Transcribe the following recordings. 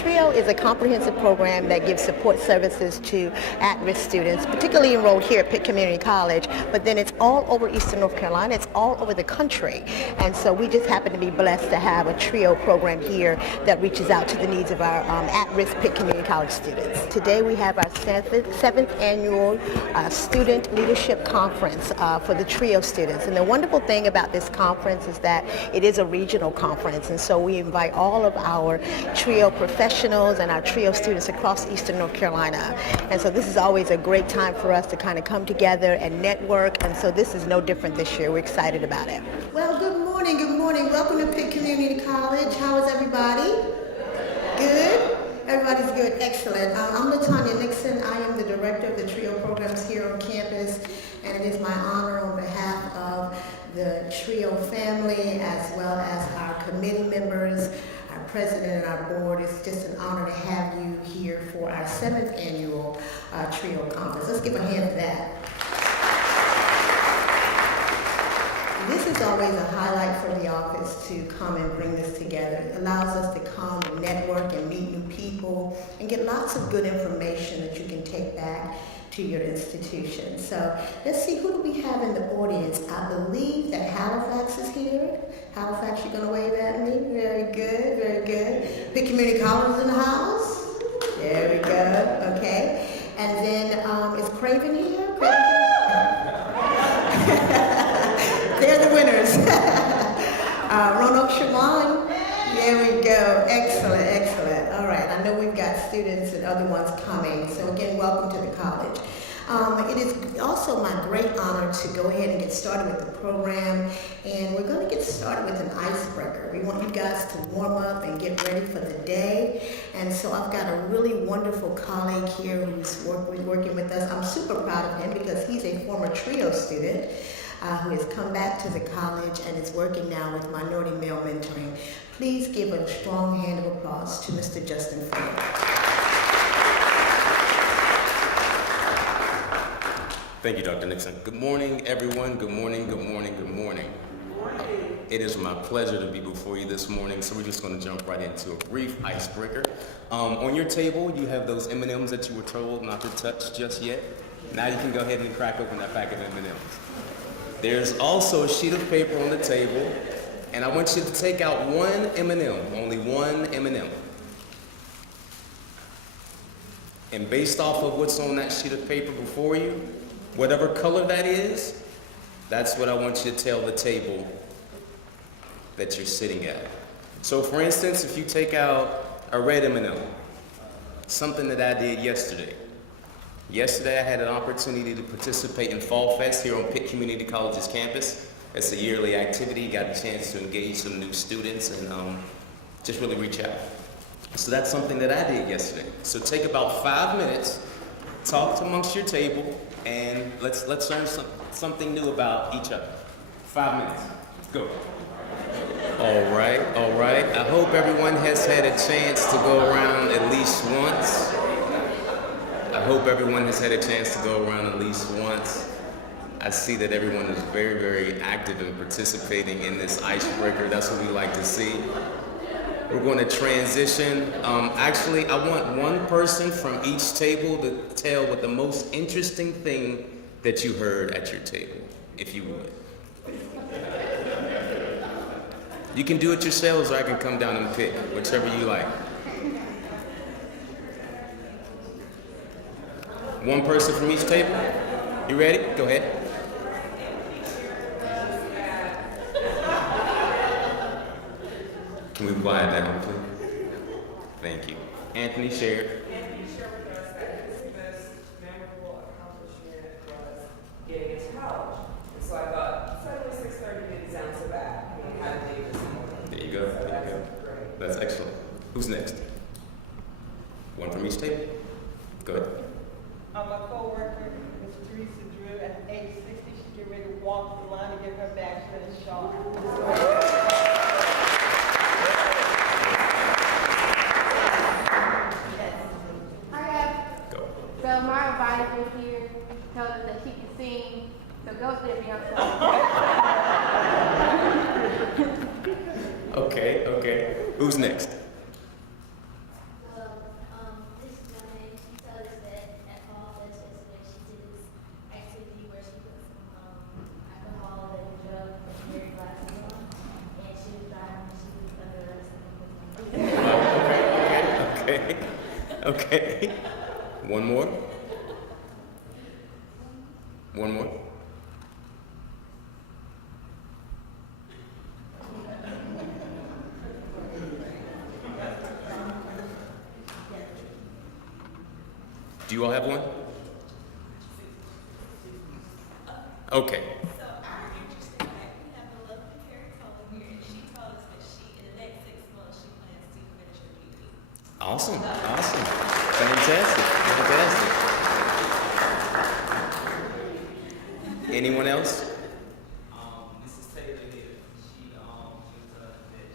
TRiO is a comprehensive program that gives support services to at-risk students, particularly enrolled here at Pitt Community College, but then it's all over Eastern North Carolina, it's all over the country. And so we just happen to be blessed to have a TRiO program here that reaches out to the needs of our at-risk Pitt Community College students. Today we have our seventh annual Student Leadership Conference for the TRiO students. And the wonderful thing about this conference is that it is a regional conference, and so we invite all of our TRiO professionals and our TRiO students across Eastern North Carolina. And so this is always a great time for us to kind of come together and network, and so this is no different this year. We're excited about it. Well, good morning, good morning. Welcome to Pitt Community College. How is everybody? Good? Everybody's good, excellent. I'm LaTanya Nixon. I am the director of the TRiO programs here on campus, and it is my honor on behalf of the TRiO family as well as our committee members, our president and our board. It's just an honor to have you here for our 7th annual TRiO conference. Let's give a hand for that. This is always a highlight for the office to come and bring this together. It allows us to come and network and meet new people and get lots of good information that you can take back to your institution. So let's see, who do we have in the audience? I believe that Halifax is here. Halifax, you're gonna wave at me? Very good, very good. Pitt Community College is in the house. There we go, okay. And then is Craven here? They're the winners. Roanoke Shawan. There we go. Excellent, excellent. All right. I know we've got students and other ones coming. So again, welcome to the college. It is also my great honor to go ahead and get started with the program. And we're going to get started with an icebreaker. We want you guys to warm up and get ready for the day. And so I've got a really wonderful colleague here who's working with us. I'm super proud of him because he's a former TRiO student who has come back to the college and is working now with minority male mentoring. Please give a strong hand of applause to Mr. Justin Ford. Thank you, Dr. Nixon. Good morning, everyone. Good morning, good morning, good morning. It is my pleasure to be before you this morning, so we're just going to jump right into a brief icebreaker. On your table, you have those M&Ms that you were told not to touch just yet. Now you can go ahead and crack open that packet of M&Ms. There's also a sheet of paper on the table, and I want you to take out one M&M, only one M&M. And based off of what's on that sheet of paper before you, whatever color that is, that's what I want you to tell the table that you're sitting at. So for instance, if you take out a red M&M, something that I did yesterday. Yesterday, I had an opportunity to participate in Fall Fest here on Pitt Community College's campus. It's a yearly activity. Got a chance to engage some new students and just really reach out. So that's something that I did yesterday. So take about 5 minutes, talk amongst your table, and let's learn something new about each other. 5 minutes. Go. All right, all right. I hope everyone has had a chance to go around at least once. I hope everyone has had a chance to go around at least once. I see that everyone is very, very active in participating in this icebreaker. That's what we like to see. We're going to transition. Actually, I want one person from each table to tell what the most interesting thing that you heard at your table, if you would. You can do it yourselves, or I can come down and pick, whichever you like. One person from each table. You ready? Go ahead. Can we quiet down, please? Thank you. Anthony shared. Anthony shared with us that his most memorable accomplishment was getting into college. And so I thought, suddenly 6:30 didn't sound so bad. We had a day this morning. There you go. So there you go. great. That's excellent. Who's next? One from each table. Go ahead. My co-worker, Ms. Teresa Drew, at age 60, she get ready to walk the line and get her bachelor's shot. Go. So my advisor here told us that she could sing, so go sit down. Okay. Who's next? Okay. Okay. One more. One more. Do you all have one? Okay. So I'm interested that we have a lovely Terry here, and she told us that she, in the next 6 months, she plans to finish her PhD. Awesome. Awesome. Fantastic. Fantastic. Anyone else? Mrs. Taylor here. She was telling us that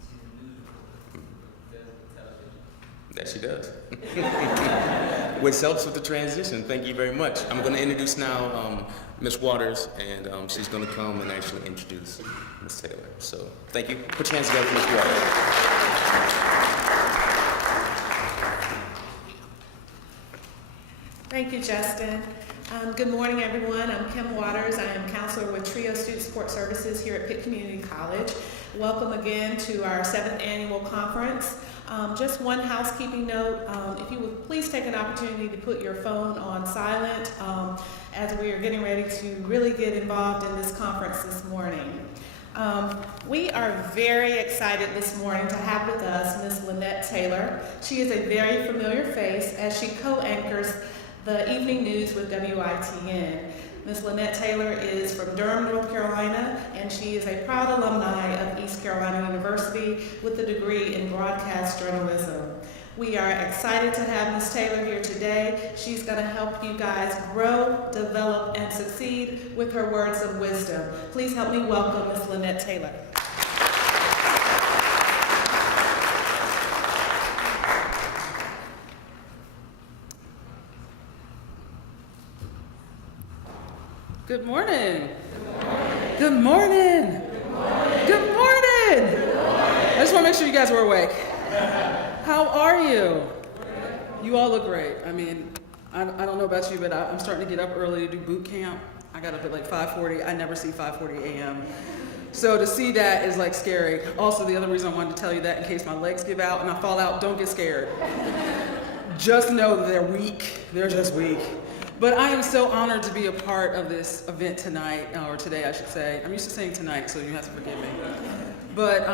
she's a news reporter. That she does. Which helps with the transition. Thank you very much. I'm going to introduce now Ms. Waters, and she's going to come and actually introduce Ms. Taylor. So thank you. Put your hands together for Ms. Waters. Thank you, Justin. Good morning, everyone. I'm Kim Waters. I am counselor with TRiO Student Support Services here at Pitt Community College. Welcome again to our 7th annual conference. Just one housekeeping note, if you would please take an opportunity to put your phone on silent as we are getting ready to really get involved in this conference this morning. We are very excited this morning to have with us Ms. Lynnette Taylor. She is a very familiar face as she co-anchors the evening news with WITN. Ms. Lynnette Taylor is from Durham, North Carolina, and she is a proud alumni of East Carolina University with a degree in broadcast journalism. We are excited to have Ms. Taylor here today. She's going to help you guys grow, develop, and succeed with her words of wisdom. Please help me welcome Ms. Lynnette Taylor. Good morning. Good morning. Good morning. I just want to make sure you guys were awake. How are you? You all look great. I mean, I don't know about you, but I'm starting to get up early to do boot camp. I got up at like 5:40. I never see 5:40 a.m. So to see that is like scary. Also, the other reason I wanted to tell you that in case my legs give out and I fall out, don't get scared. Just know that they're weak. They're just weak. But I am so honored to be a part of this event tonight, or today I should say. I'm used to saying tonight, so you have to forgive me. But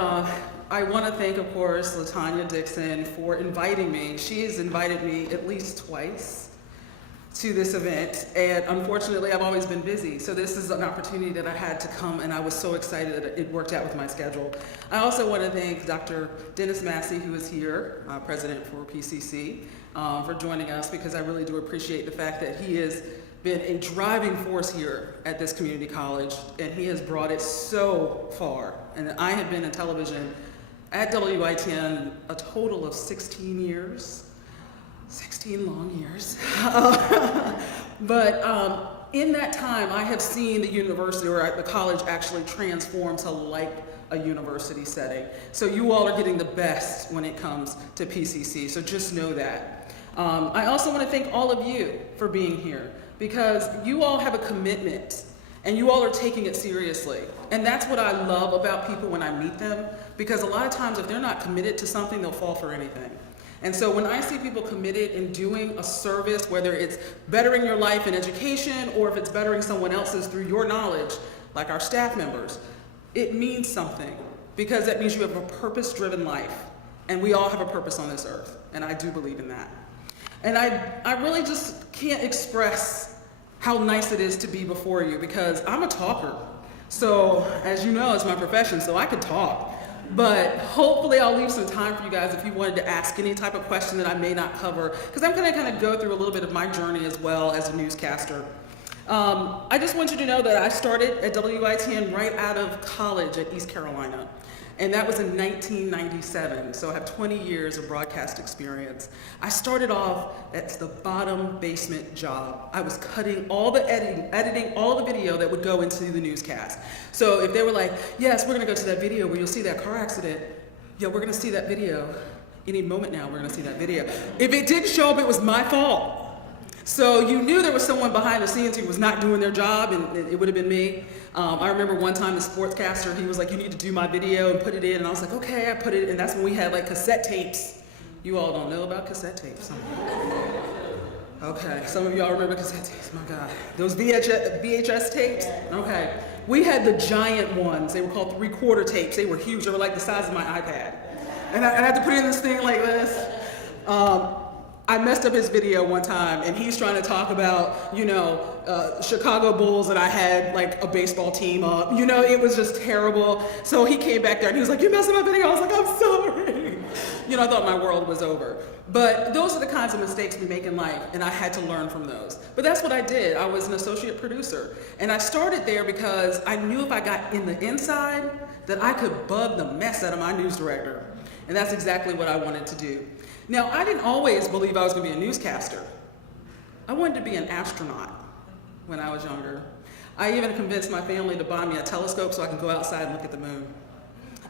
I want to thank, of course, LaTanya Dixon for inviting me. She has invited me at least twice to this event, and unfortunately I've always been busy. So this is an opportunity that I had to come, and I was so excited that it worked out with my schedule. I also want to thank Dr. Dennis Massey, who is here, president for PCC, for joining us, because I really do appreciate the fact that he has been a driving force here at this community college, and he has brought it so far. And I have been in television at WITN a total of 16 years. 16 long years. But in that time, I have seen the university or the college actually transform to like a university setting. So you all are getting the best when it comes to PCC, so just know that. I also want to thank all of you for being here, because you all have a commitment and you all are taking it seriously. And that's what I love about people when I meet them, because a lot of times if they're not committed to something, they'll fall for anything. And so when I see people committed in doing a service, whether it's bettering your life in education or if it's bettering someone else's through your knowledge, like our staff members, it means something, because that means you have a purpose-driven life, and we all have a purpose on this earth, and I do believe in that. And I really just can't express how nice it is to be before you, because I'm a talker. So as you know, it's my profession, so I could talk. But hopefully I'll leave some time for you guys if you wanted to ask any type of question that I may not cover, because I'm gonna kind of go through a little bit of my journey as well as a newscaster. I just want you to know that I started at WITN right out of college at East Carolina, and that was in 1997, so I have 20 years of broadcast experience. I started off as the bottom basement job. I was cutting all the editing all the video that would go into the newscast. So if they were like, yes, we're gonna go to that video where you'll see that car accident, yeah, we're gonna see that video. Any moment now, we're gonna see that video. If it didn't show up, it was my fault. So you knew there was someone behind the scenes who was not doing their job, and it would have been me. I remember one time the sportscaster, he was like, you need to do my video and put it in, and I was like, okay, I put it in, and that's when we had like cassette tapes. You all don't know about cassette tapes. Okay, some of y'all remember cassette tapes, my God. Those VHS tapes? Okay. We had the giant ones. They were called 3/4 tapes. They were huge. They were like the size of my iPad. And I had to put in this thing like this. I messed up his video one time, and he's trying to talk about, Chicago Bulls, and I had like a baseball team up. It was just terrible. So he came back there, and he was like, you messed up my video. I was like, I'm sorry. I thought my world was over. But those are the kinds of mistakes we make in life, and I had to learn from those. But that's what I did. I was an associate producer. And I started there because I knew if I got in the inside, that I could bug the mess out of my news director. And that's exactly what I wanted to do. Now, I didn't always believe I was going to be a newscaster. I wanted to be an astronaut when I was younger. I even convinced my family to buy me a telescope so I could go outside and look at the moon.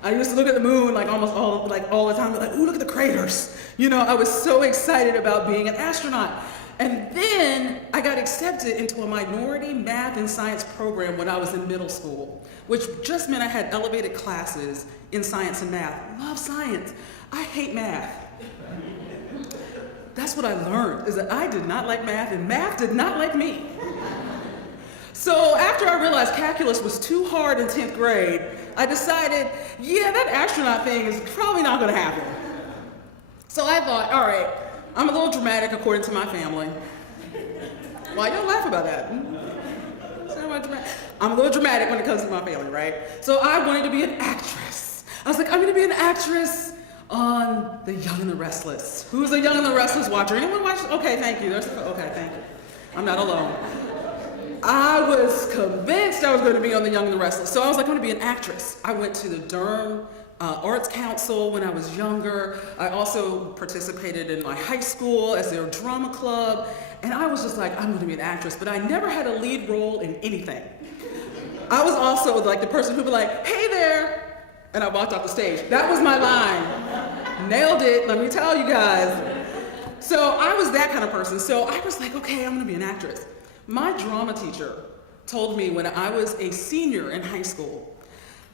I used to look at the moon like almost all the time, like, ooh, look at the craters. I was so excited about being an astronaut. And then I got accepted into a minority math and science program when I was in middle school, which just meant I had elevated classes in science and math. Love science. I hate math. That's what I learned, is that I did not like math, and math did not like me. So after I realized calculus was too hard in 10th grade, I decided, yeah, that astronaut thing is probably not gonna happen. So I thought, all right, I'm a little dramatic according to my family. Why y'all laugh about that? I'm a little dramatic when it comes to my family, right? So I wanted to be an actress. I was like, I'm gonna be an actress on The Young and the Restless. Who's The Young and the Restless watcher? Anyone watch? Okay, thank you. Okay, thank you. I'm not alone. I was convinced I was going to be on The Young and the Restless, so I was like, I'm going to be an actress. I went to the Durham Arts Council when I was younger. I also participated in my high school as their drama club, and I was just like, I'm going to be an actress, but I never had a lead role in anything. I was also like the person who'd be like, hey there, and I walked off the stage. That was my line. Nailed it, let me tell you guys. So I was that kind of person, so I was like, okay, I'm going to be an actress. My drama teacher told me when I was a senior in high school,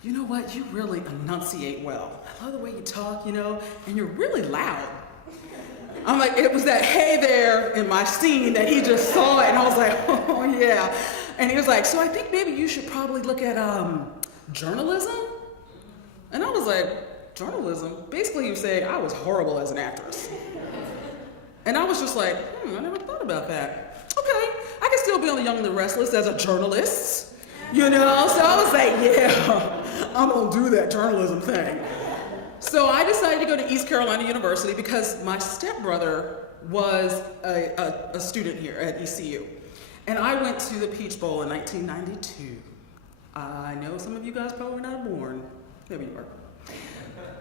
you know what, you really enunciate well. I love the way you talk, and you're really loud. I'm like, it was that hey there in my scene that he just saw it, and I was like, oh yeah. And he was like, so I think maybe you should probably look at journalism? And I was like, journalism? Basically he was saying I was horrible as an actress. And I was just like, I never thought about that. Okay, I can still be on The Young and the Restless as a journalist, So I was like, yeah, I'm gonna do that journalism thing. So I decided to go to East Carolina University because my stepbrother was a student here at ECU. And I went to the Peach Bowl in 1992. I know some of you guys probably were not born. Maybe you were.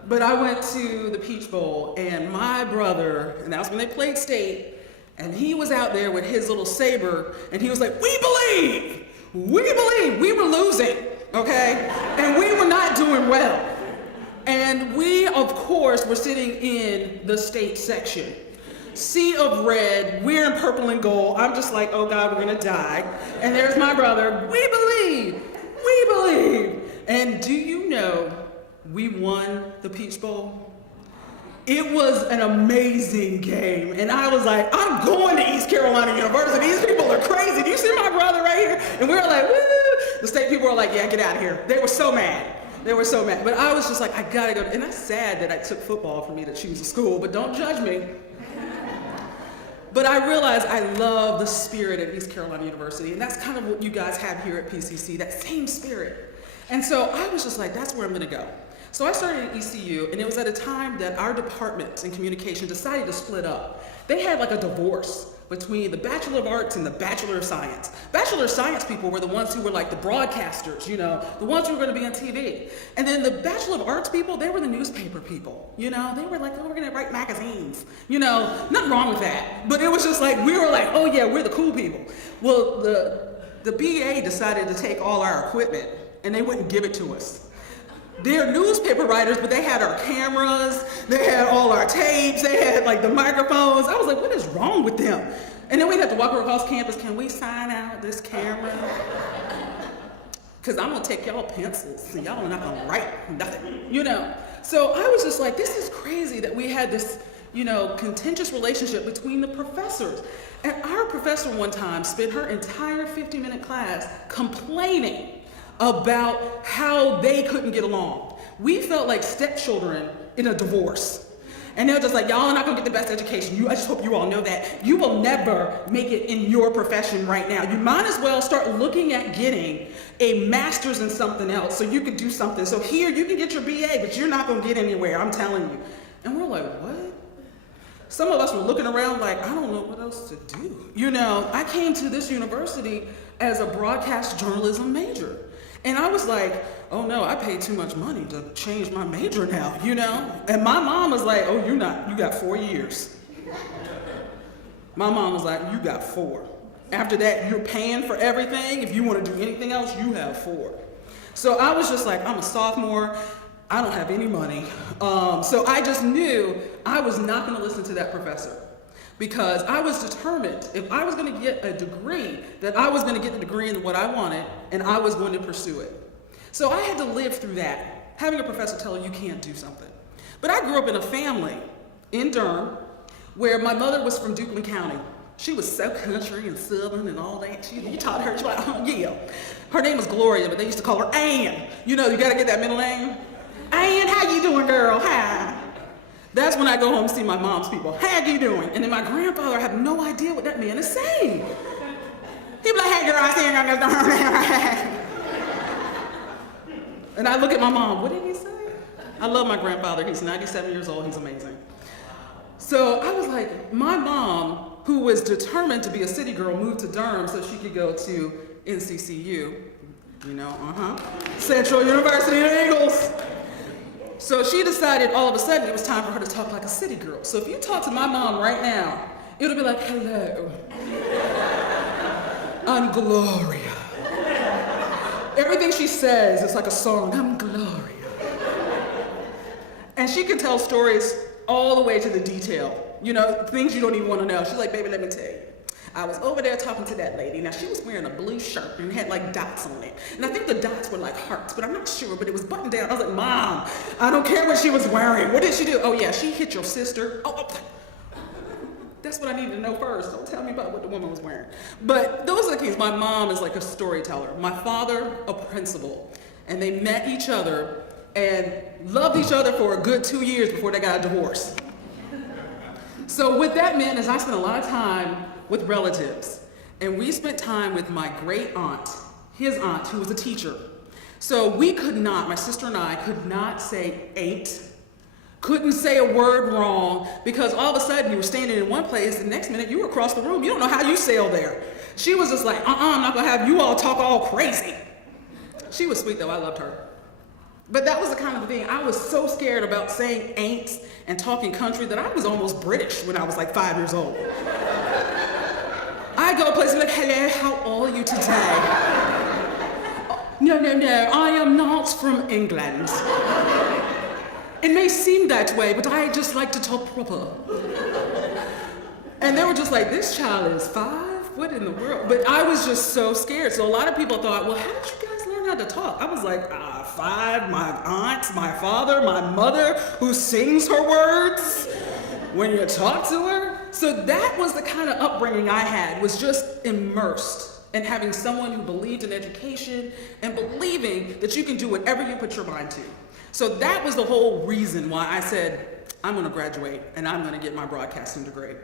But I went to the Peach Bowl, and my brother, and that was when they played state, and he was out there with his little saber, and he was like, we believe we were losing, okay? And we were not doing well. And we, of course, were sitting in the state section. Sea of red, we're in purple and gold. I'm just like, oh God, we're gonna die. And there's my brother, we believe. And do you know, we won the Peach Bowl? It was an amazing game. And I was like, I'm going to East Carolina University. These people are crazy. Do you see my brother right here? And we were like, woo! The state people were like, yeah, get out of here. They were so mad. But I was just like, I gotta go. And that's sad that I took football for me to choose a school, but don't judge me. But I realized I love the spirit of East Carolina University, and that's kind of what you guys have here at PCC, that same spirit. And so I was just like, that's where I'm gonna go. So I started at ECU, and it was at a time that our department in communication decided to split up. They had like a divorce between the Bachelor of Arts and the Bachelor of Science. Bachelor of Science people were the ones who were like the broadcasters, the ones who were gonna be on TV. And then the Bachelor of Arts people, they were the newspaper people, They were like, oh, we're gonna write magazines, Nothing wrong with that. But it was just like, we were like, oh yeah, we're the cool people. Well, the BA decided to take all our equipment, and they wouldn't give it to us. They're newspaper writers, but they had our cameras, they had all our tapes, they had like the microphones. I was like, what is wrong with them? And then we'd have to walk across campus, can we sign out this camera? Because I'm gonna take y'all pencils and y'all are not gonna write nothing, you know? So I was just like, this is crazy that we had this, you know, contentious relationship between the professors. And our professor one time spent her entire 50-minute class complaining about how they couldn't get along. We felt like stepchildren in a divorce. And they're just like, y'all are not gonna get the best education. I just hope you all know that. You will never make it in your profession right now. You might as well start looking at getting a master's in something else so you can do something. So here, you can get your BA, but you're not gonna get anywhere, I'm telling you. And we're like, what? Some of us were looking around like, I don't know what else to do. You know, I came to this university as a broadcast journalism major. And I was like, oh no, I paid too much money to change my major now, you know? And my mom was like, oh, you got 4 years. My mom was like, you got 4. After that, you're paying for everything. If you want to do anything else, you have 4. So I was just like, I'm a sophomore. I don't have any money. So I just knew I was not going to listen to that professor, because I was determined if I was going to get a degree, that I was going to get the degree in what I wanted, and I was going to pursue it. So I had to live through that, having a professor tell you can't do something. But I grew up in a family in Durham where my mother was from Duplin County. She was so country and southern and all that. You taught her, she was like, oh yeah. Her name was Gloria, but they used to call her Ann. You know, you got to get that middle name. Ann, how you doing, girl? Hi. That's when I go home and see my mom's people. How you doing? And then my grandfather, I have no idea what that man is saying. He'd be like, hey girl, I see you. And I look at my mom, what did he say? I love my grandfather, he's 97 years old, he's amazing. So I was like, my mom, who was determined to be a city girl, moved to Durham so she could go to NCCU, you know, Central University of Eagles. So she decided all of a sudden it was time for her to talk like a city girl. So if you talk to my mom right now, it'll be like, hello, I'm Gloria. Everything she says is like a song, I'm Gloria. And she can tell stories all the way to the detail. You know, things you don't even want to know. She's like, baby, let me tell you. I was over there talking to that lady. Now, she was wearing a blue shirt and had like dots on it. And I think the dots were like hearts, but I'm not sure, but it was buttoned down. I was like, Mom, I don't care what she was wearing. What did she do? Oh yeah, she hit your sister. Oh. That's what I need to know first. Don't tell me about what the woman was wearing. But those are the keys. My mom is like a storyteller. My father, a principal. And they met each other and loved each other for a good 2 years before they got a divorce. So what that meant is I spent a lot of time with relatives. And we spent time with my great aunt, his aunt, who was a teacher. So we could not, my sister and I, could not say ain't, couldn't say a word wrong, because all of a sudden you were standing in one place, the next minute you were across the room. You don't know how you sail there. She was just like, I'm not gonna have you all talk all crazy. She was sweet though, I loved her. But that was the kind of thing, I was so scared about saying ain't and talking country that I was almost British when I was like 5 years old. I go places like, hello, how are you today? No, I am not from England. It may seem that way, but I just like to talk proper. And they were just like, this child is 5? What in the world? But I was just so scared. So a lot of people thought, well, how did you guys learn how to talk? I was like, 5, my aunts, my father, my mother, who sings her words when you talk to her. So that was the kind of upbringing I had, was just immersed in having someone who believed in education and believing that you can do whatever you put your mind to. So that was the whole reason why I said, I'm gonna graduate and I'm gonna get my broadcasting degree.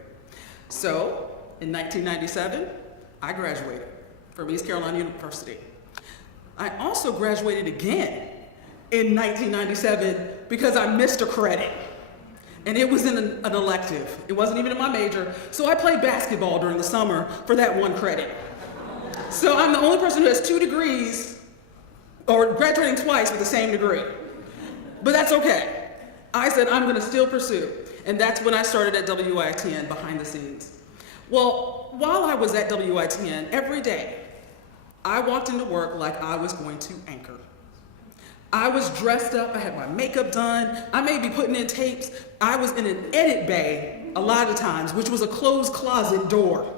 So in 1997, I graduated from East Carolina University. I also graduated again in 1997 because I missed a credit. And it was in an elective. It wasn't even in my major. So I played basketball during the summer for that 1 credit. So I'm the only person who has 2 degrees, or graduating twice with the same degree. But that's okay. I said, I'm gonna still pursue. And that's when I started at WITN behind the scenes. Well, while I was at WITN, every day, I walked into work like I was going to anchor. I was dressed up, I had my makeup done, I may be putting in tapes. I was in an edit bay a lot of times, which was a closed closet door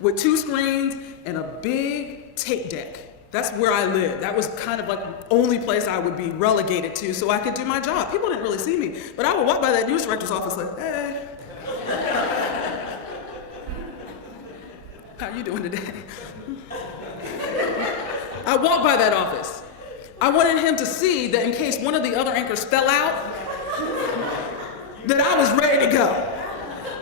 with 2 screens and a big tape deck. That's where I lived. That was kind of like the only place I would be relegated to so I could do my job. People didn't really see me, but I would walk by that news director's office like, hey. How you doing today? I walked by that office. I wanted him to see that in case one of the other anchors fell out, that I was ready to go.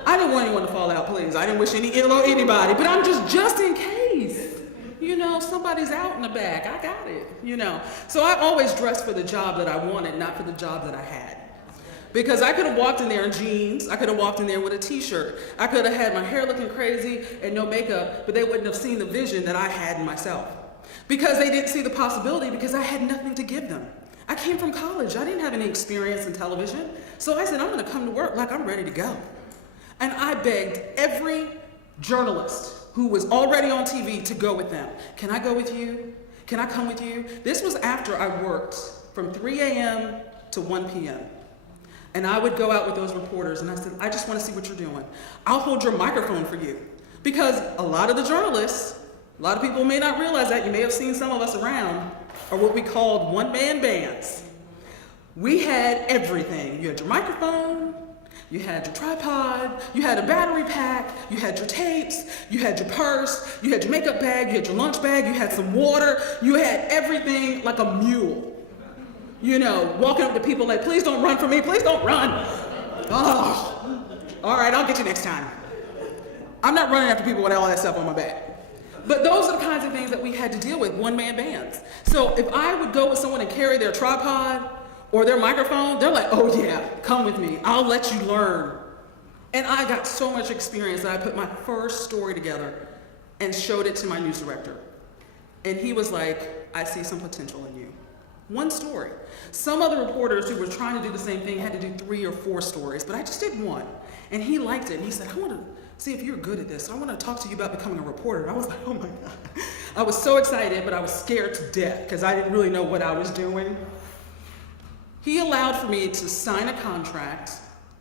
I didn't want anyone to fall out, please. I didn't wish any ill on anybody, but I'm just in case. You know, somebody's out in the back. I got it, you know. So I always dressed for the job that I wanted, not for the job that I had. Because I could have walked in there in jeans, I could have walked in there with a t-shirt, I could have had my hair looking crazy and no makeup, but they wouldn't have seen the vision that I had in myself. Because they didn't see the possibility because I had nothing to give them. I came from college, I didn't have any experience in television, so I said, I'm gonna come to work like I'm ready to go. And I begged every journalist who was already on TV to go with them. Can I go with you? Can I come with you? This was after I worked from 3 a.m. to 1 p.m. And I would go out with those reporters and I said, I just want to see what you're doing. I'll hold your microphone for you. Because a lot of the journalists, a lot of people may not realize that, you may have seen some of us around, are what we called one-man bands. We had everything. You had your microphone, you had your tripod, you had a battery pack, you had your tapes, you had your purse, you had your makeup bag, you had your lunch bag, you had some water, you had everything like a mule. You know, walking up to people like, please don't run from me, please don't run. Oh, all right, I'll get you next time. I'm not running after people with all that stuff on my back. But those are the kinds of things that we had to deal with, one-man bands. So if I would go with someone and carry their tripod or their microphone, they're like, oh yeah, come with me, I'll let you learn. And I got so much experience that I put my first story together and showed it to my news director. And he was like, I see some potential in you. One story. Some other reporters who were trying to do the same thing had to do 3 or 4 stories, but I just did one. And he liked it, and he said, I want to see if you're good at this. I want to talk to you about becoming a reporter. And I was like, oh my God. I was so excited, but I was scared to death because I didn't really know what I was doing. He allowed for me to sign a contract.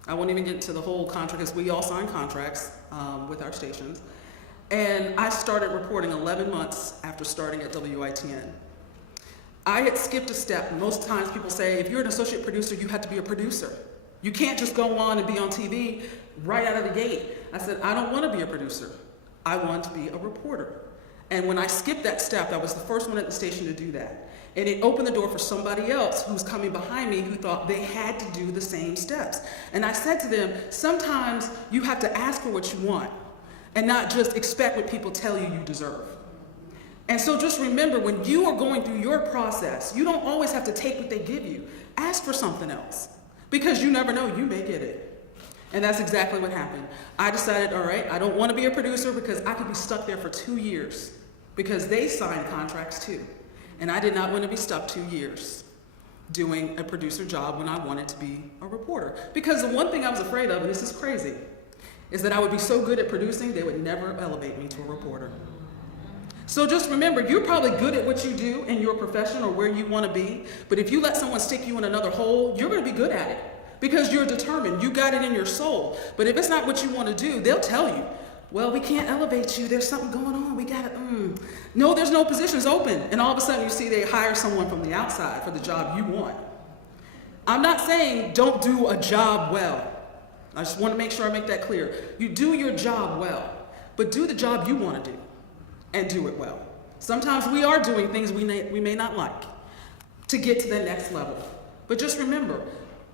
I won't even get into the whole contract because we all sign contracts with our stations. And I started reporting 11 months after starting at WITN. I had skipped a step. Most times people say, if you're an associate producer, you have to be a producer. You can't just go on and be on TV right out of the gate. I said, I don't want to be a producer. I want to be a reporter. And when I skipped that step, I was the first one at the station to do that. And it opened the door for somebody else who was coming behind me who thought they had to do the same steps. And I said to them, sometimes you have to ask for what you want and not just expect what people tell you you deserve. And so just remember, when you are going through your process, you don't always have to take what they give you. Ask for something else, because you never know, you may get it. And that's exactly what happened. I decided, all right, I don't want to be a producer because I could be stuck there for 2 years, because they signed contracts too. And I did not want to be stuck 2 years doing a producer job when I wanted to be a reporter. Because the one thing I was afraid of, and this is crazy, is that I would be so good at producing, they would never elevate me to a reporter. So just remember, you're probably good at what you do in your profession or where you want to be, but if you let someone stick you in another hole, you're going to be good at it because you're determined. You got it in your soul. But if it's not what you want to do, they'll tell you, well, we can't elevate you. There's something going on. We got to, No, there's no positions open. And all of a sudden you see they hire someone from the outside for the job you want. I'm not saying don't do a job well. I just want to make sure I make that clear. You do your job well, but do the job you want to do. And do it well. Sometimes we are doing things we may not like to get to the next level. But just remember,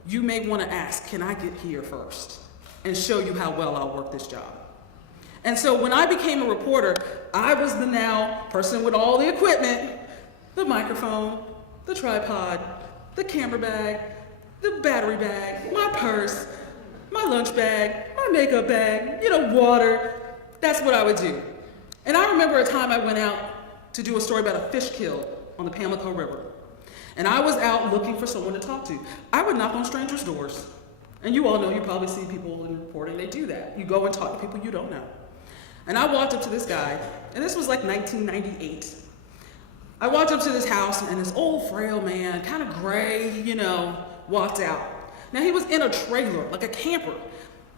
you may want to ask, can I get here first? And show you how well I'll work this job. And so when I became a reporter, I was the now person with all the equipment, the microphone, the tripod, the camera bag, the battery bag, my purse, my lunch bag, my makeup bag, water. That's what I would do. And I remember a time I went out to do a story about a fish kill on the Pamlico River. And I was out looking for someone to talk to. I would knock on strangers' doors. And you all know, you probably see people in reporting, they do that. You go and talk to people you don't know. And I walked up to this guy, and this was like 1998. I walked up to this house and this old frail man, kind of gray, you know, walked out. Now he was in a trailer, like a camper,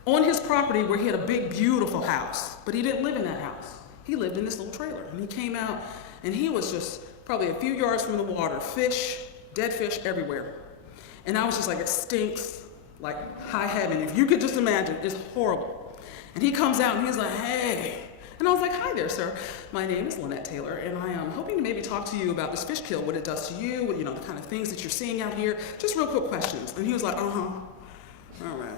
on his property where he had a big, beautiful house, but he didn't live in that house. He lived in this little trailer. And he came out and he was just probably a few yards from the water, fish, dead fish everywhere. And I was just like, it stinks like high heaven. If you could just imagine, it's horrible. And he comes out and he's like, hey. And I was like, hi there, sir. My name is Lynnette Taylor, and I am hoping to maybe talk to you about this fish kill, what it does to you, what, you know, the kind of things that you're seeing out here. Just real quick questions. And he was like, all right.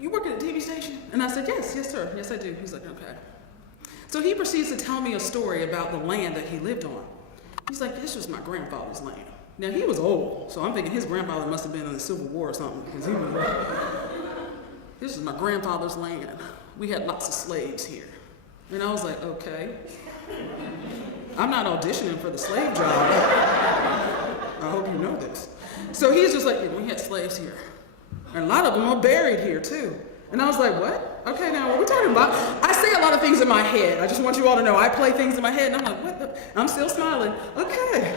You work at a TV station? And I said, yes, sir. Yes, I do. He's like, okay. So he proceeds to tell me a story about the land that he lived on. He's like, this was my grandfather's land. Now, he was old, so I'm thinking his grandfather must have been in the Civil War or something, because he was this is my grandfather's land. We had lots of slaves here. And I was like, okay. I'm not auditioning for the slave job. I hope you know this. So he's just like, yeah, we had slaves here. And a lot of them are buried here too. And I was like, what? Okay, now what are we talking about? I say a lot of things in my head. I just want you all to know I play things in my head and I'm like, what? I'm still smiling. Okay.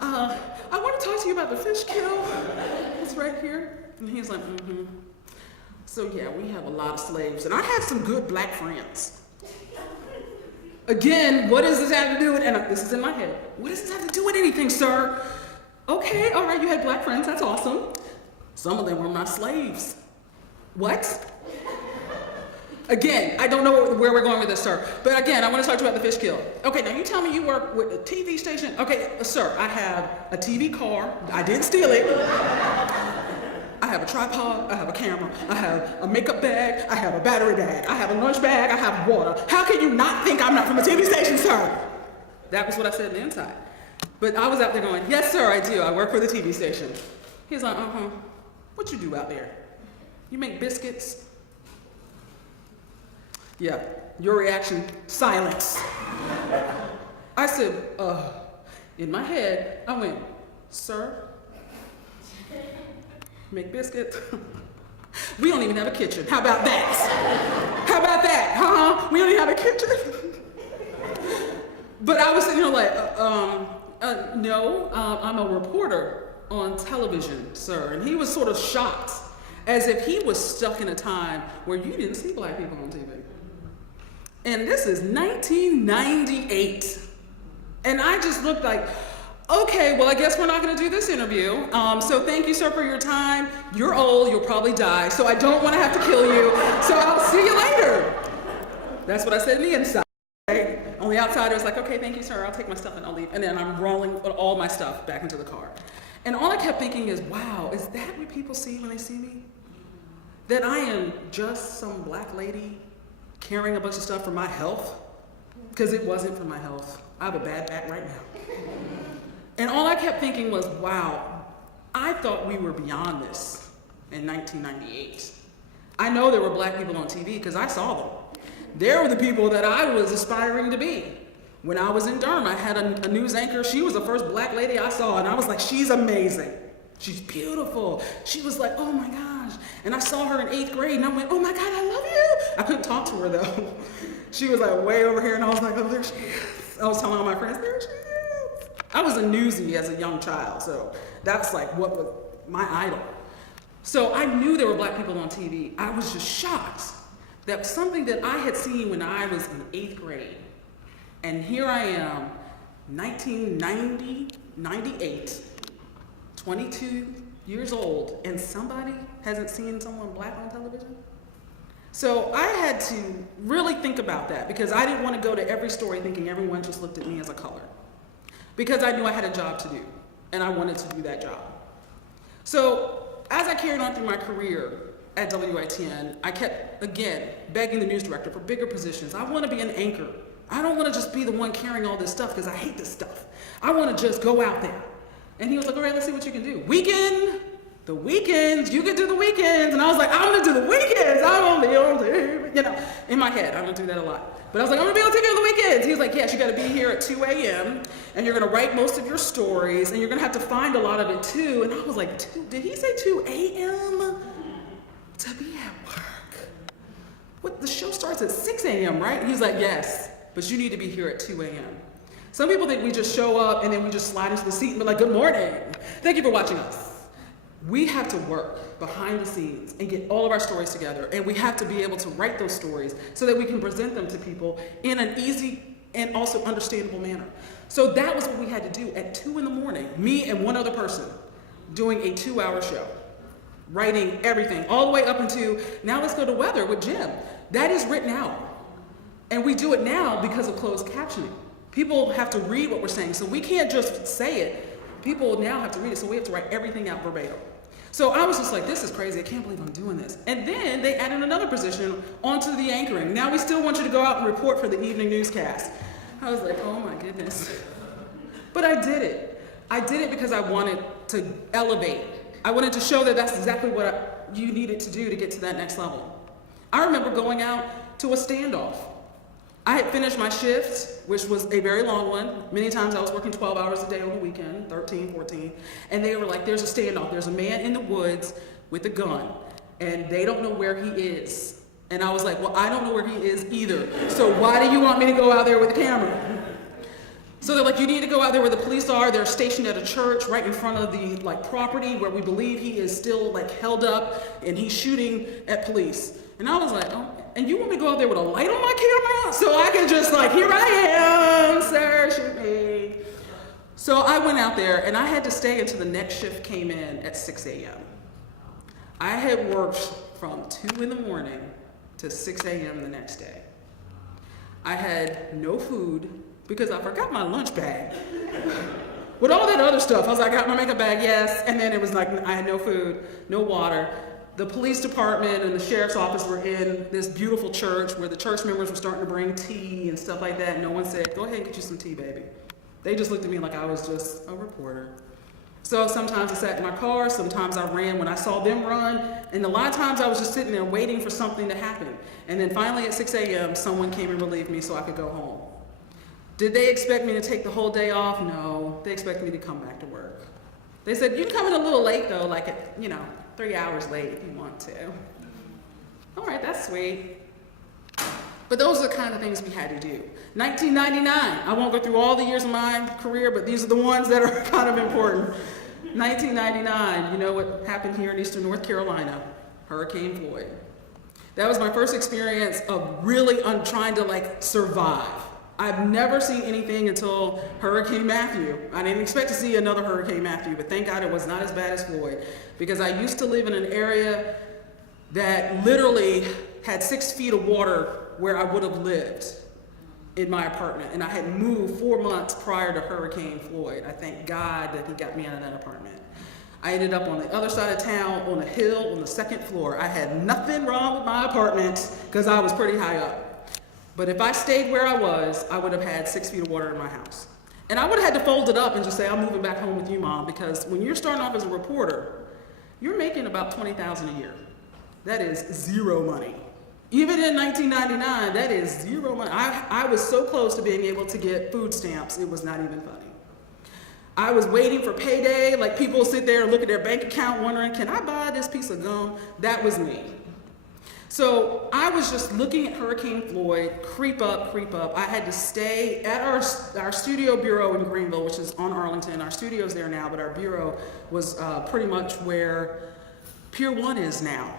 I want to talk to you about the fish kill. It's right here. And he's like, mm-hmm. So yeah, we have a lot of slaves. And I had some good black friends. Again, what does this have to do with, and this is in my head, what does this have to do with anything, sir? Okay, all right, you had black friends, that's awesome. Some of them were my slaves. What? Again, I don't know where we're going with this, sir. But again, I want to talk to you about the fish kill. Okay, now you tell me you work with a TV station. Okay, sir, I have a TV car. I didn't steal it. I have a tripod, I have a camera, I have a makeup bag, I have a battery bag, I have a lunch bag, I have water. How can you not think I'm not from a TV station, sir? That was what I said on the inside. But I was out there going, yes, sir, I do. I work for the TV station. He's like, what you do out there? You make biscuits? Yeah, your reaction, silence. I said, in my head, I went, sir, make biscuits? We don't even have a kitchen. How about that? How about that? We don't even have a kitchen. But I was sitting here like, no, I'm a reporter on television, sir. And he was sort of shocked, as if he was stuck in a time where you didn't see black people on TV. And this is 1998. And I just looked like, okay, well, I guess we're not gonna do this interview. So thank you, sir, for your time. You're old, you'll probably die, so I don't wanna have to kill you. So I'll see you later. That's what I said on the inside. Okay? On the outside, I was like, okay, thank you, sir, I'll take my stuff and I'll leave. And then I'm rolling all my stuff back into the car. And all I kept thinking is, wow, is that what people see when they see me? That I am just some black lady carrying a bunch of stuff for my health? Because it wasn't for my health. I have a bad back right now. And all I kept thinking was, wow, I thought we were beyond this in 1998. I know there were black people on TV because I saw them. They were the people that I was aspiring to be. When I was in Durham, I had a news anchor. She was the first black lady I saw, and I was like, she's amazing. She's beautiful. She was like, oh my gosh. And I saw her in 8th grade, and I went, oh my God, I love you. I couldn't talk to her though. She was like way over here, and I was like, oh, there she is. I was telling all my friends, there she is. I was a newsie as a young child, so that's like what was my idol. So I knew there were black people on TV. I was just shocked that something that I had seen when I was in 8th grade, and here I am, 1990, 98, 22 years old, and somebody hasn't seen someone black on television? So I had to really think about that because I didn't want to go to every story thinking everyone just looked at me as a color. Because I knew I had a job to do, and I wanted to do that job. So as I carried on through my career at WITN, I kept, again, begging the news director for bigger positions. I want to be an anchor. I don't want to just be the one carrying all this stuff because I hate this stuff. I want to just go out there. And he was like, all right, let's see what you can do. The weekends, you can do the weekends. And I was like, I'm gonna do the weekends. I'm on the old TV. You know, in my head, I'm gonna do that a lot. But I was like, I'm gonna be on TV on the weekends. He was like, yes, you gotta be here at 2 a.m. and you're gonna write most of your stories and you're gonna have to find a lot of it too. And I was like, did he say 2 a.m.? To be at work? What, the show starts at 6 a.m., right? He's like, yes, but you need to be here at 2 a.m. Some people think we just show up and then we just slide into the seat and be like, good morning. Thank you for watching us. We have to work behind the scenes and get all of our stories together, and we have to be able to write those stories so that we can present them to people in an easy and also understandable manner. So that was what we had to do at 2 in the morning, me and one other person doing a 2-hour show, writing everything, all the way up into, now let's go to weather with Jim. That is written out. And we do it now because of closed captioning. People have to read what we're saying, so we can't just say it. People now have to read it, so we have to write everything out verbatim. So I was just like, this is crazy, I can't believe I'm doing this. And then they added another position onto the anchoring. Now we still want you to go out and report for the evening newscast. I was like, oh my goodness. But I did it. I did it because I wanted to elevate. I wanted to show that that's exactly what you needed to do to get to that next level. I remember going out to a standoff. I had finished my shift, which was a very long one. Many times I was working 12 hours a day on the weekend, 13, 14. And they were like, there's a standoff. There's a man in the woods with a gun, and they don't know where he is. And I was like, well, I don't know where he is either. So why do you want me to go out there with a camera? So they're like, you need to go out there where the police are. They're stationed at a church right in front of the property where we believe he is still held up, and he's shooting at police. And I was like, oh, and you want me to go out there with a light on my camera? So I can just here I am, sir, shoot me. So I went out there, and I had to stay until the next shift came in at 6 a.m. I had worked from 2 in the morning to 6 a.m. the next day. I had no food because I forgot my lunch bag. With all that other stuff, I was like, I got my makeup bag, yes, and then it was like, I had no food, no water. The police department and the sheriff's office were in this beautiful church where the church members were starting to bring tea and stuff like that. And no one said, go ahead and get you some tea, baby. They just looked at me like I was just a reporter. So sometimes I sat in my car, sometimes I ran when I saw them run, and a lot of times I was just sitting there waiting for something to happen. And then finally at 6 a.m., someone came and relieved me so I could go home. Did they expect me to take the whole day off? No, they expected me to come back to work. They said, you can come in a little late though, 3 hours late if you want to. All right, that's sweet. But those are the kind of things we had to do. 1999, I won't go through all the years of my career, but these are the ones that are kind of important. 1999, you know what happened here in Eastern North Carolina? Hurricane Floyd. That was my first experience of really trying to survive. I've never seen anything until Hurricane Matthew. I didn't expect to see another Hurricane Matthew, but thank God it was not as bad as Floyd, because I used to live in an area that literally had 6 feet of water where I would have lived in my apartment, and I had moved 4 months prior to Hurricane Floyd. I thank God that he got me out of that apartment. I ended up on the other side of town on a hill on the 2nd floor. I had nothing wrong with my apartment because I was pretty high up. But if I stayed where I was, I would have had 6 feet of water in my house. And I would have had to fold it up and just say, I'm moving back home with you, Mom, because when you're starting off as a reporter, you're making about $20,000 a year. That is zero money. Even in 1999, that is zero money. I was so close to being able to get food stamps, it was not even funny. I was waiting for payday, people sit there and look at their bank account wondering, can I buy this piece of gum? That was me. So I was just looking at Hurricane Floyd, creep up. I had to stay at our studio bureau in Greenville, which is on Arlington. Our studio's there now, but our bureau was pretty much where Pier 1 is now.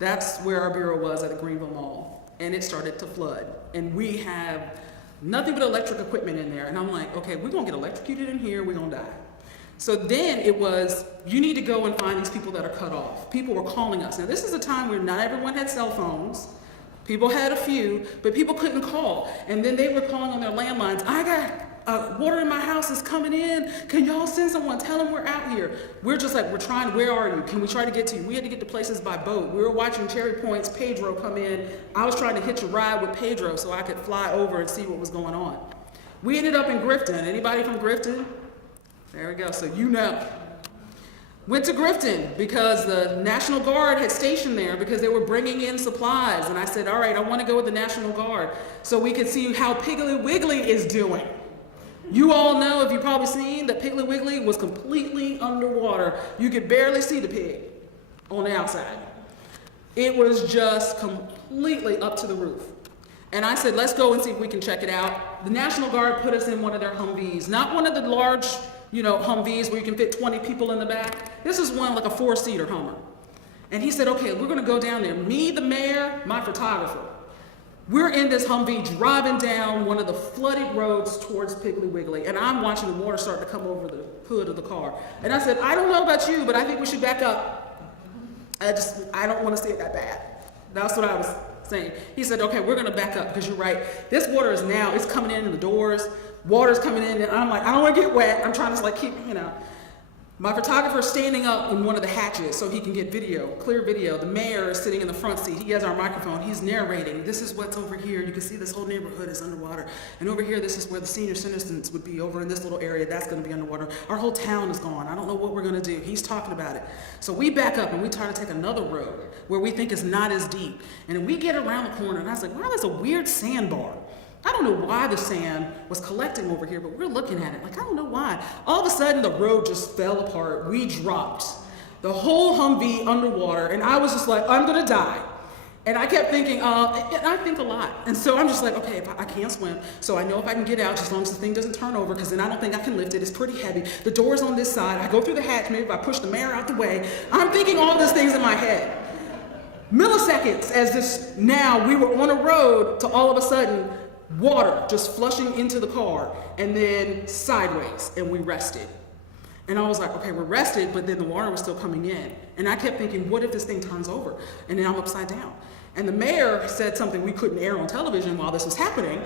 That's where our bureau was at the Greenville Mall, and it started to flood. And we have nothing but electric equipment in there, and I'm like, okay, we're gonna get electrocuted in here, we're gonna die. So then it was, you need to go and find these people that are cut off. People were calling us. Now this is a time where not everyone had cell phones. People had a few, but people couldn't call. And then they were calling on their landlines. I got water in my house is coming in. Can y'all send someone? Tell them we're out here. We're just we're trying, where are you? Can we try to get to you? We had to get to places by boat. We were watching Cherry Point's Pedro come in. I was trying to hitch a ride with Pedro so I could fly over and see what was going on. We ended up in Grifton. Anybody from Grifton? There we go, so you know. Went to Grifton because the National Guard had stationed there because they were bringing in supplies. And I said, all right, I want to go with the National Guard so we could see how Piggly Wiggly is doing. You all know, if you've probably seen, that Piggly Wiggly was completely underwater. You could barely see the pig on the outside. It was just completely up to the roof. And I said, let's go and see if we can check it out. The National Guard put us in one of their Humvees, not one of the large, Humvees where you can fit 20 people in the back. This is one like a 4-seater Hummer. And he said, okay, we're gonna go down there. Me, the mayor, my photographer. We're in this Humvee driving down one of the flooded roads towards Piggly Wiggly, and I'm watching the water start to come over the hood of the car. And I said, I don't know about you, but I think we should back up. I don't want to see it that bad. That's what I was saying. He said, okay, we're gonna back up, because you're right. This water is now, it's coming in the doors, water's coming in, and I'm like, I don't want to get wet. I'm trying to like keep, My photographer's standing up in one of the hatches so he can get video, clear video. The mayor is sitting in the front seat. He has our microphone. He's narrating. This is what's over here. You can see this whole neighborhood is underwater. And over here, this is where the senior citizens would be. Over in this little area, that's going to be underwater. Our whole town is gone. I don't know what we're going to do. He's talking about it. So we back up and we try to take another road where we think is not as deep. And then we get around the corner and I was like, wow, there's a weird sandbar. I don't know why the sand was collecting over here, but we're looking at it like, I don't know why. All of a sudden, the road just fell apart. We dropped. The whole Humvee underwater, and I was just like, I'm gonna die. And I kept thinking, and I think a lot. And so I'm just like, okay, if I can't swim, so I know if I can get out, just as long as the thing doesn't turn over, because then I don't think I can lift it. It's pretty heavy. The door's on this side. I go through the hatch, maybe if I push the mayor out the way. I'm thinking all these things in my head. Milliseconds as this, now we were on a road to all of a sudden, water just flushing into the car and then sideways, and we rested. And I was like, okay, we're rested, but then the water was still coming in. And I kept thinking, what if this thing turns over? And then I'm upside down. And the mayor said something we couldn't air on television while this was happening,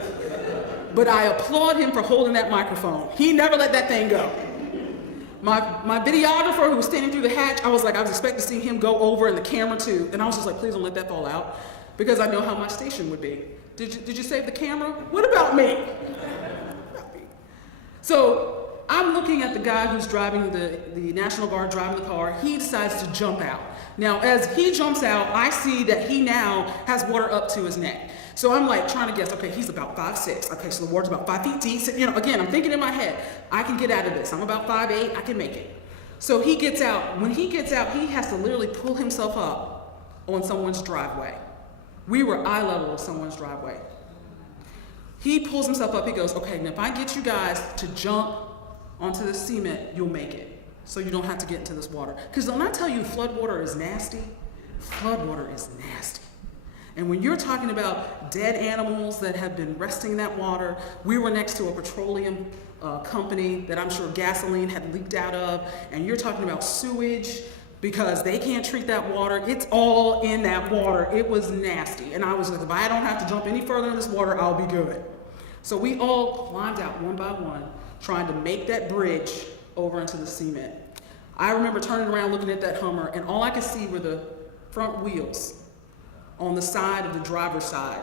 but I applaud him for holding that microphone. He never let that thing go. My videographer who was standing through the hatch, I was expecting to see him go over and the camera too. And I was just like, please don't let that fall out, because I know how my station would be. Did you save the camera? What about me? So I'm looking at the guy who's driving the National Guard driving the car. He decides to jump out. Now, as he jumps out, I see that he now has water up to his neck. So I'm like trying to guess, okay, he's about 5'6". Okay, so the water's about 5 feet deep. So, again, I'm thinking in my head, I can get out of this. I'm about 5'8", I can make it. So he gets out. When he gets out, he has to literally pull himself up on someone's driveway. We were eye level of someone's driveway. He pulls himself up, he goes, okay, now if I get you guys to jump onto the cement, you'll make it. So you don't have to get into this water. Because when I tell you floodwater is nasty, floodwater is nasty. And when you're talking about dead animals that have been resting in that water, we were next to a petroleum company that I'm sure gasoline had leaked out of, and you're talking about sewage, because they can't treat that water. It's all in that water. It was nasty. And I was like, if I don't have to jump any further in this water, I'll be good. So we all climbed out one by one, trying to make that bridge over into the cement. I remember turning around looking at that Hummer, and all I could see were the front wheels on the side of the driver's side.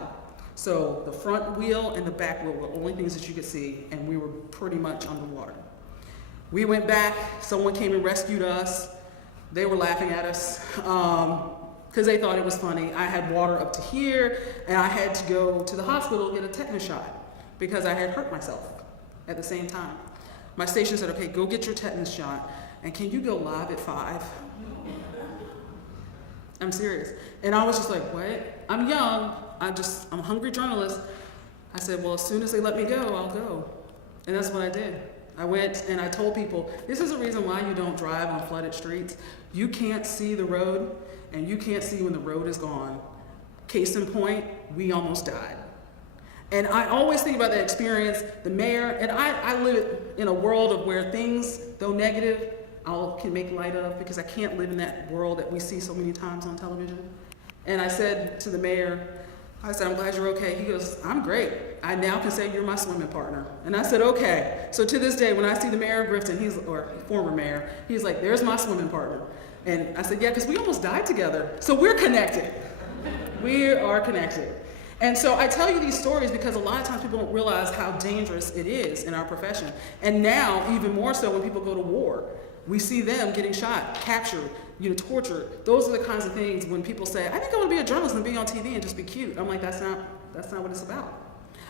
So the front wheel and the back wheel were the only things that you could see, and we were pretty much underwater. We went back, someone came and rescued us. They were laughing at us because they thought it was funny. I had water up to here, and I had to go to the hospital to get a tetanus shot because I had hurt myself at the same time. My station said, okay, go get your tetanus shot, and can you go live at 5? I'm serious. And I was just like, what? I'm young. I'm a hungry journalist. I said, well, as soon as they let me go, I'll go. And that's what I did. I went and I told people, this is the reason why you don't drive on flooded streets. You can't see the road, and you can't see when the road is gone. Case in point, we almost died. And I always think about that experience, the mayor, and I live in a world of where things, though negative, I can make light of, because I can't live in that world that we see so many times on television. And I said to the mayor, I said, I'm glad you're okay. He goes, I'm great. I now can say you're my swimming partner. And I said, okay. So to this day, when I see the mayor of Grifton, or former mayor, he's like, there's my swimming partner. And I said, yeah, because we almost died together. So we're connected. We are connected. And so I tell you these stories because a lot of times people don't realize how dangerous it is in our profession. And now, even more so when people go to war, we see them getting shot, captured, tortured. Those are the kinds of things when people say, I think I want to be a journalist and be on TV and just be cute. I'm like, that's not what it's about.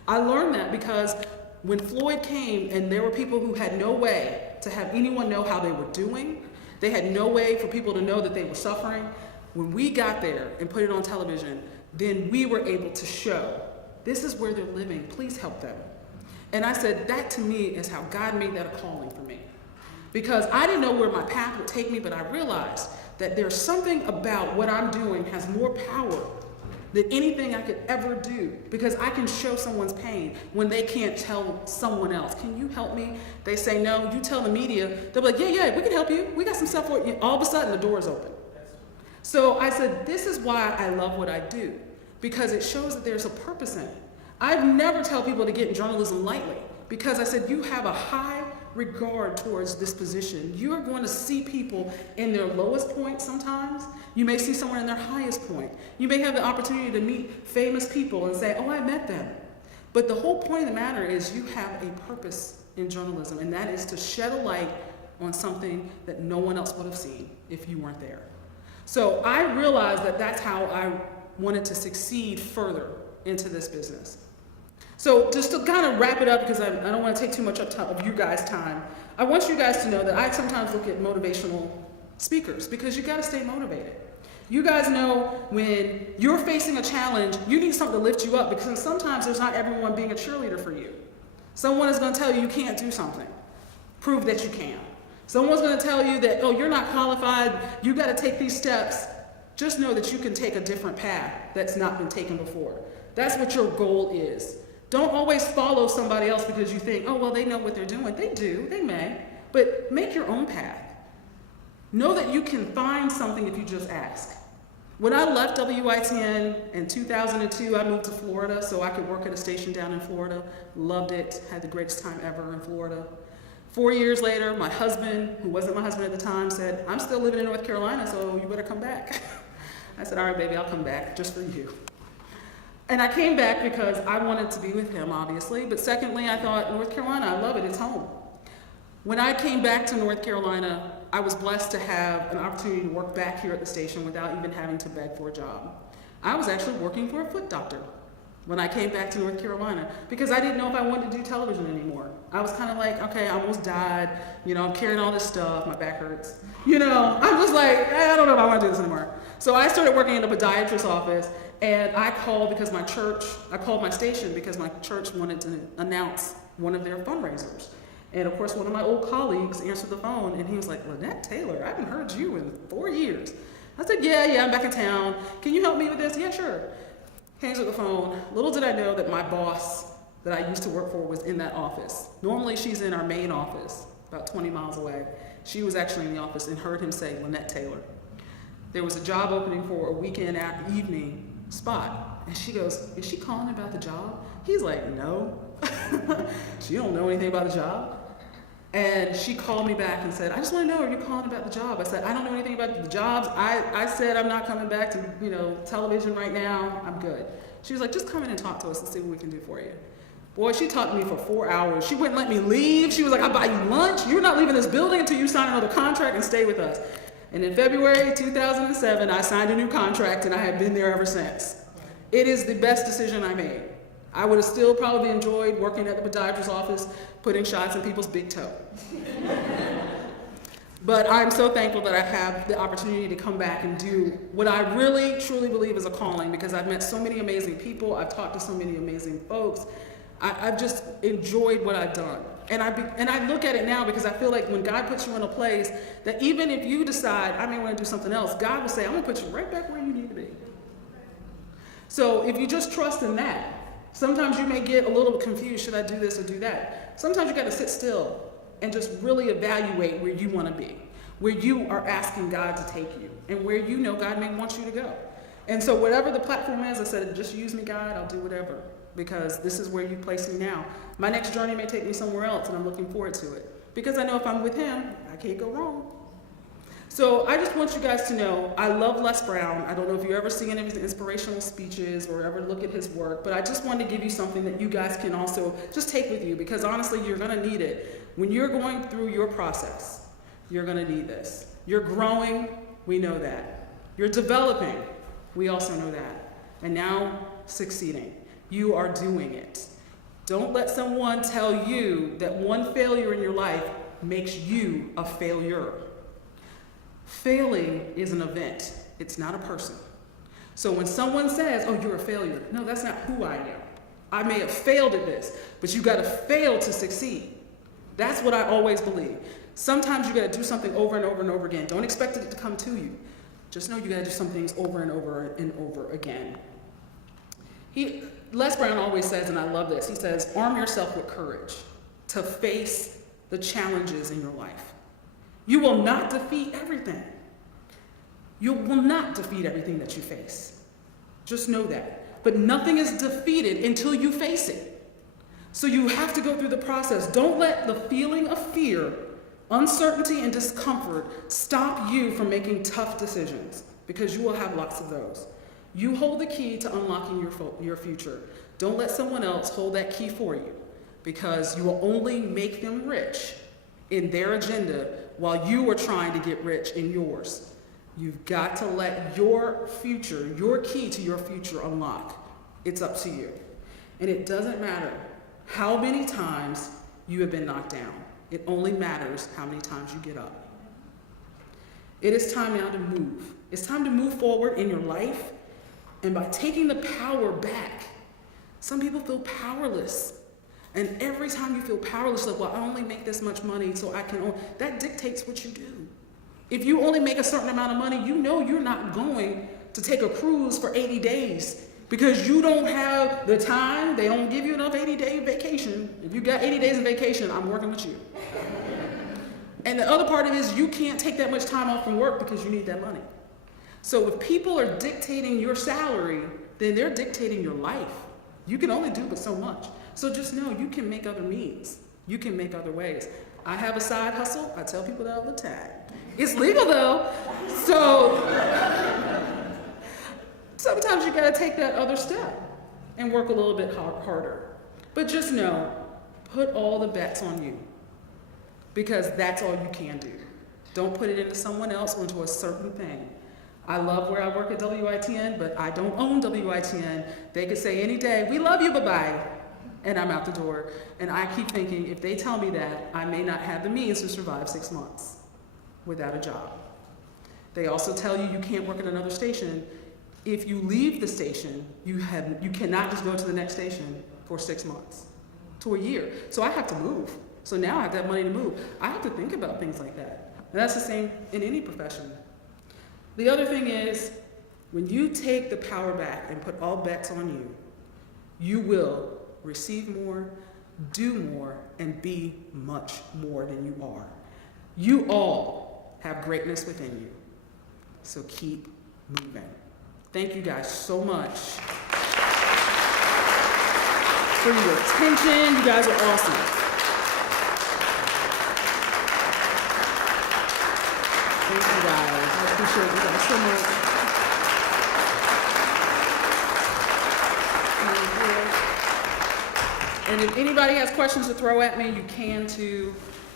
I learned that because when Floyd came and there were people who had no way to have anyone know how they were doing, they had no way for people to know that they were suffering. When we got there and put it on television, then we were able to show This is where they're living. Please help them. And I said, that to me is how God made that a calling for me. Because I didn't know where my path would take me, but I realized that there's something about what I'm doing has more power than anything I could ever do, because I can show someone's pain when they can't tell someone else. Can you help me? They say no. You tell the media, they'll be like, yeah, we can help you. We got some stuff for you. All of a sudden, the door's open. So I said, this is why I love what I do, because it shows that there's a purpose in it. I've never tell people to get in journalism lightly, because I said, you have a high regard towards this position. You are going to see people in their lowest point sometimes. You may see someone in their highest point. You may have the opportunity to meet famous people and say, oh, I met them. But the whole point of the matter is you have a purpose in journalism, and that is to shed a light on something that no one else would have seen if you weren't there. So I realized that that's how I wanted to succeed further into this business. So just to kind of wrap it up, because I don't want to take too much of you guys' time, I want you guys to know that I sometimes look at motivational speakers, because you got to stay motivated. You guys know when you're facing a challenge, you need something to lift you up, because sometimes there's not everyone being a cheerleader for you. Someone is going to tell you you can't do something. Prove that you can. Someone's going to tell you that, oh, you're not qualified, you got to take these steps. Just know that you can take a different path that's not been taken before. That's what your goal is. Don't always follow somebody else because you think, oh, well, they know what they're doing. They do, they may, but make your own path. Know that you can find something if you just ask. When I left WITN in 2002, I moved to Florida so I could work at a station down in Florida. Loved it, had the greatest time ever in Florida. 4 years later, my husband, who wasn't my husband at the time, said, I'm still living in North Carolina, so you better come back. I said, all right, baby, I'll come back just for you. And I came back because I wanted to be with him, obviously, but secondly, I thought, North Carolina, I love it, it's home. When I came back to North Carolina, I was blessed to have an opportunity to work back here at the station without even having to beg for a job. I was actually working for a foot doctor when I came back to North Carolina, because I didn't know if I wanted to do television anymore. I was kind of like, okay, I almost died, I'm carrying all this stuff, my back hurts. I'm just like, I don't know if I want to do this anymore. So I started working in a podiatrist's office, and I called my station because my church wanted to announce one of their fundraisers. And of course, one of my old colleagues answered the phone, and he was like, Lynnette Taylor, I haven't heard you in 4 years. I said, yeah, I'm back in town. Can you help me with this? Yeah, sure. Hangs up the phone. Little did I know that my boss that I used to work for was in that office. Normally, she's in our main office, about 20 miles away. She was actually in the office and heard him say, Lynnette Taylor. There was a job opening for a weekend evening spot. And she goes, is she calling about the job? He's like, no. She don't know anything about the job. And she called me back and said, I just want to know, are you calling about the job? I said, I don't know anything about the jobs. I said I'm not coming back to television right now. I'm good. She was like, just come in and talk to us and see what we can do for you. Boy, she talked to me for 4 hours. She wouldn't let me leave. She was like, I'll buy you lunch. You're not leaving this building until you sign another contract and stay with us. And in February 2007, I signed a new contract, and I have been there ever since. It is the best decision I made. I would have still probably enjoyed working at the podiatrist's office, putting shots in people's big toe. But I'm so thankful that I have the opportunity to come back and do what I really, truly believe is a calling, because I've met so many amazing people. I've talked to so many amazing folks. I've just enjoyed what I've done. And I look at it now because I feel like when God puts you in a place that even if you decide, I may want to do something else, God will say, I'm going to put you right back where you need to be. So if you just trust in that, sometimes you may get a little confused, should I do this or do that? Sometimes you got to sit still and just really evaluate where you want to be, where you are asking God to take you, and where you know God may want you to go. And so whatever the platform is, I said, just use me, God, I'll do whatever, because this is where you place me now. My next journey may take me somewhere else, and I'm looking forward to it, because I know if I'm with him, I can't go wrong. So I just want you guys to know, I love Les Brown. I don't know if you ever see any of his inspirational speeches or ever look at his work, but I just wanted to give you something that you guys can also just take with you, because honestly, you're gonna need it. When you're going through your process, you're gonna need this. You're growing, we know that. You're developing, we also know that. And now, succeeding. You are doing it. Don't let someone tell you that one failure in your life makes you a failure. Failing is an event. It's not a person. So when someone says, oh, you're a failure, no, that's not who I am. I may have failed at this, but you gotta fail to succeed. That's what I always believe. Sometimes you gotta do something over and over and over again. Don't expect it to come to you. Just know you gotta do some things over and over and over again. Les Brown always says, and I love this, he says, arm yourself with courage to face the challenges in your life. You will not defeat everything. You will not defeat everything that you face. Just know that. But nothing is defeated until you face it. So you have to go through the process. Don't let the feeling of fear, uncertainty, and discomfort stop you from making tough decisions, because you will have lots of those. You hold the key to unlocking your future. Don't let someone else hold that key for you, because you will only make them rich in their agenda while you are trying to get rich in yours. You've got to let your future, your key to your future, unlock. It's up to you. And it doesn't matter how many times you have been knocked down. It only matters how many times you get up. It is time now to move. It's time to move forward in your life, and by taking the power back. Some people feel powerless. And every time you feel powerless, like, well, I only make this much money, so I can, that dictates what you do. If you only make a certain amount of money, you know you're not going to take a cruise for 80 days because you don't have the time. They don't give you enough 80-day vacation. If you got 80 days of vacation, I'm working with you. And the other part of it is you can't take that much time off from work because you need that money. So if people are dictating your salary, then they're dictating your life. You can only do but so much. So just know you can make other means. You can make other ways. I have a side hustle. I tell people that all the time. It's legal though. So sometimes you gotta take that other step and work a little bit harder. But just know, put all the bets on you, because that's all you can do. Don't put it into someone else or into a certain thing. I love where I work at WITN, but I don't own WITN. They could say any day, we love you, bye-bye, and I'm out the door. And I keep thinking, if they tell me that, I may not have the means to survive 6 months without a job. They also tell you you can't work at another station. If you leave the station, you cannot just go to the next station for 6 months to a year. So I have to move. So now I have to have money to move. I have to think about things like that. And that's the same in any profession. The other thing is, when you take the power back and put all bets on you, you will receive more, do more, and be much more than you are. You all have greatness within you. So keep moving. Thank you guys so much for your attention. You guys are awesome. Thank you guys. I appreciate you guys so much. And if anybody has questions to throw at me, you can too.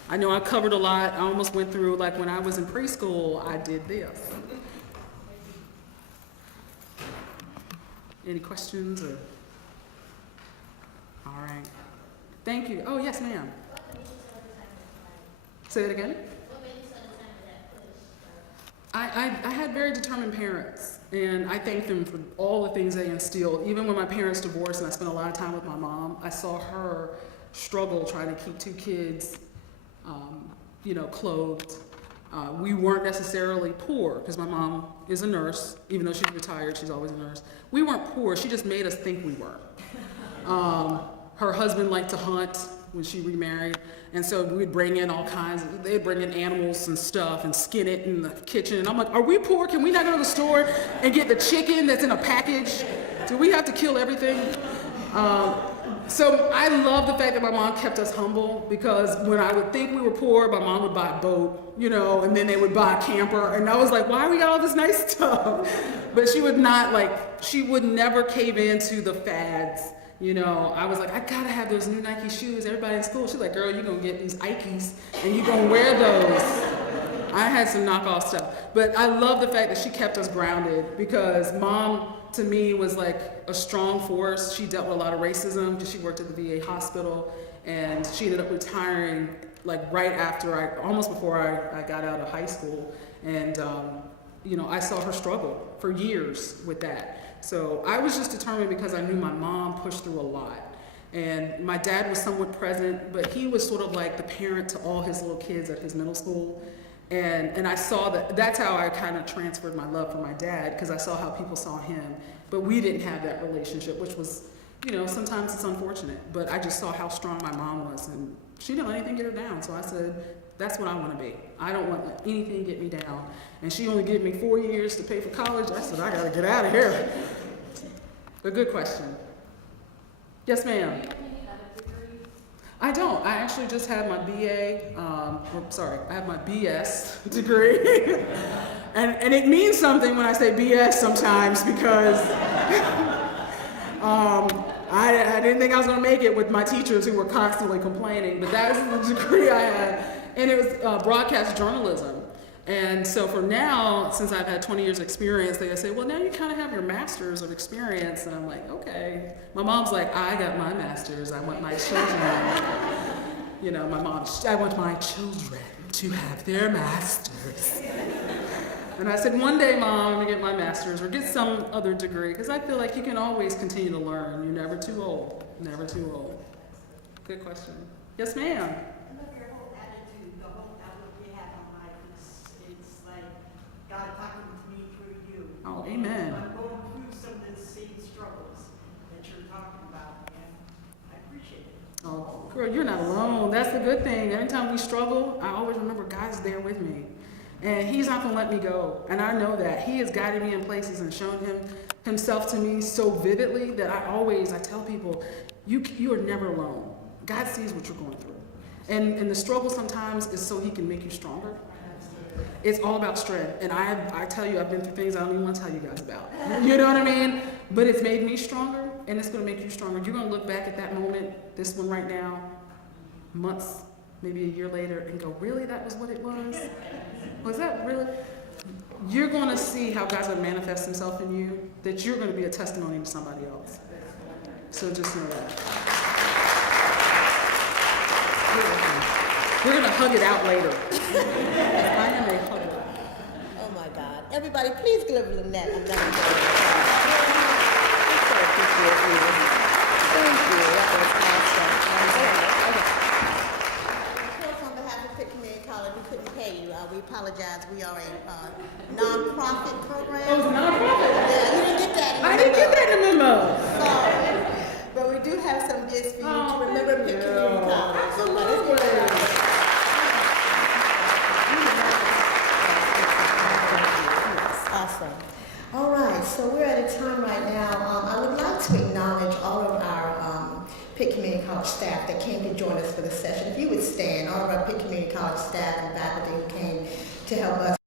I know I covered a lot. I almost went through, like when I was in preschool, I did this. Any questions? Or? All right. Thank you. Oh, yes, ma'am. Say it again. I had very determined parents, and I thank them for all the things they instilled. Even when my parents divorced and I spent a lot of time with my mom, I saw her struggle trying to keep 2 kids, clothed. We weren't necessarily poor, because my mom is a nurse. Even though she's retired, she's always a nurse. We weren't poor, she just made us think we were. Her husband liked to hunt when she remarried, and so we'd bring in all kinds they'd bring in animals and stuff and skin it in the kitchen, and I'm like, are we poor? Can we not go to the store and get the chicken that's in a package? Do we have to kill everything? So I love the fact that my mom kept us humble, because when I would think we were poor, my mom would buy a boat, and then they would buy a camper, and I was like, why we got all this nice stuff? But she would never cave into the fads. I was like, I gotta have those new Nike shoes. Everybody in school, she's like, girl, you're gonna get these Ikes and you're gonna wear those. I had some knockoff stuff. But I love the fact that she kept us grounded, because mom, to me, was like a strong force. She dealt with a lot of racism because she worked at the VA hospital, and she ended up retiring like right after almost before I got out of high school. And I saw her struggle for years with that. So I was just determined, because I knew my mom pushed through a lot. And my dad was somewhat present, but he was sort of like the parent to all his little kids at his middle school. And I saw that's how I kind of transferred my love for my dad, because I saw how people saw him. But we didn't have that relationship, which was, you know, sometimes it's unfortunate. But I just saw how strong my mom was, and she didn't let anything get her down. So I said, that's what I want to be. I don't want anything to get me down. And she only gave me 4 years to pay for college. I said, I got to get out of here. A good question. Yes, ma'am. I don't. I actually just have my BA, I have my BS degree. and it means something when I say BS sometimes, because I didn't think I was going to make it with my teachers who were constantly complaining, but that was the degree I had. And it was broadcast journalism. And so for now, since I've had 20 years experience, they say, well, now you kind of have your master's of experience. And I'm like, okay. My mom's like, I got my master's. I want my children. You know, my mom, I want my children to have their master's. And I said, one day, Mom, I'm going to get my master's or get some other degree, because I feel like you can always continue to learn. You're never too old. Never too old. Good question. Yes, ma'am. God talking to me through you. Oh, amen. I'm going through some of the same struggles that you're talking about, and I appreciate it. Oh, girl, you're not alone. That's the good thing. Every time we struggle, I always remember God's there with me. And He's not going to let me go. And I know that. He has guided me in places and shown Himself to me so vividly that I tell people, you are never alone. God sees what you're going through. And the struggle sometimes is so He can make you stronger. It's all about strength. And I tell you, I've been through things I don't even want to tell you guys about. You know what I mean? But it's made me stronger, and it's going to make you stronger. You're going to look back at that moment, this one right now, months, maybe a year later, and go, really, that was what it was? Was that really? You're going to see how God's going to manifest Himself in you, that you're going to be a testimony to somebody else. So just know that. We're going to hug it out later. I am a hugger. Oh my God. Everybody, please give Lynnette another round. So appreciate you. Thank you. That was awesome. Okay. Of course, on behalf of Pitt Community College, we couldn't pay you. We apologize. We are a non-profit program. Oh, it's a non-profit? Yeah, you didn't get that in the I didn't get that in the memo. Sorry. But we do have some gifts for you to remember Pitt Community College. Absolutely. Awesome. All right, so we're at a time right now. I would like to acknowledge all of our Pitt Community College staff that came to join us for the session. If you would stand, all of our Pitt Community College staff and faculty who came to help us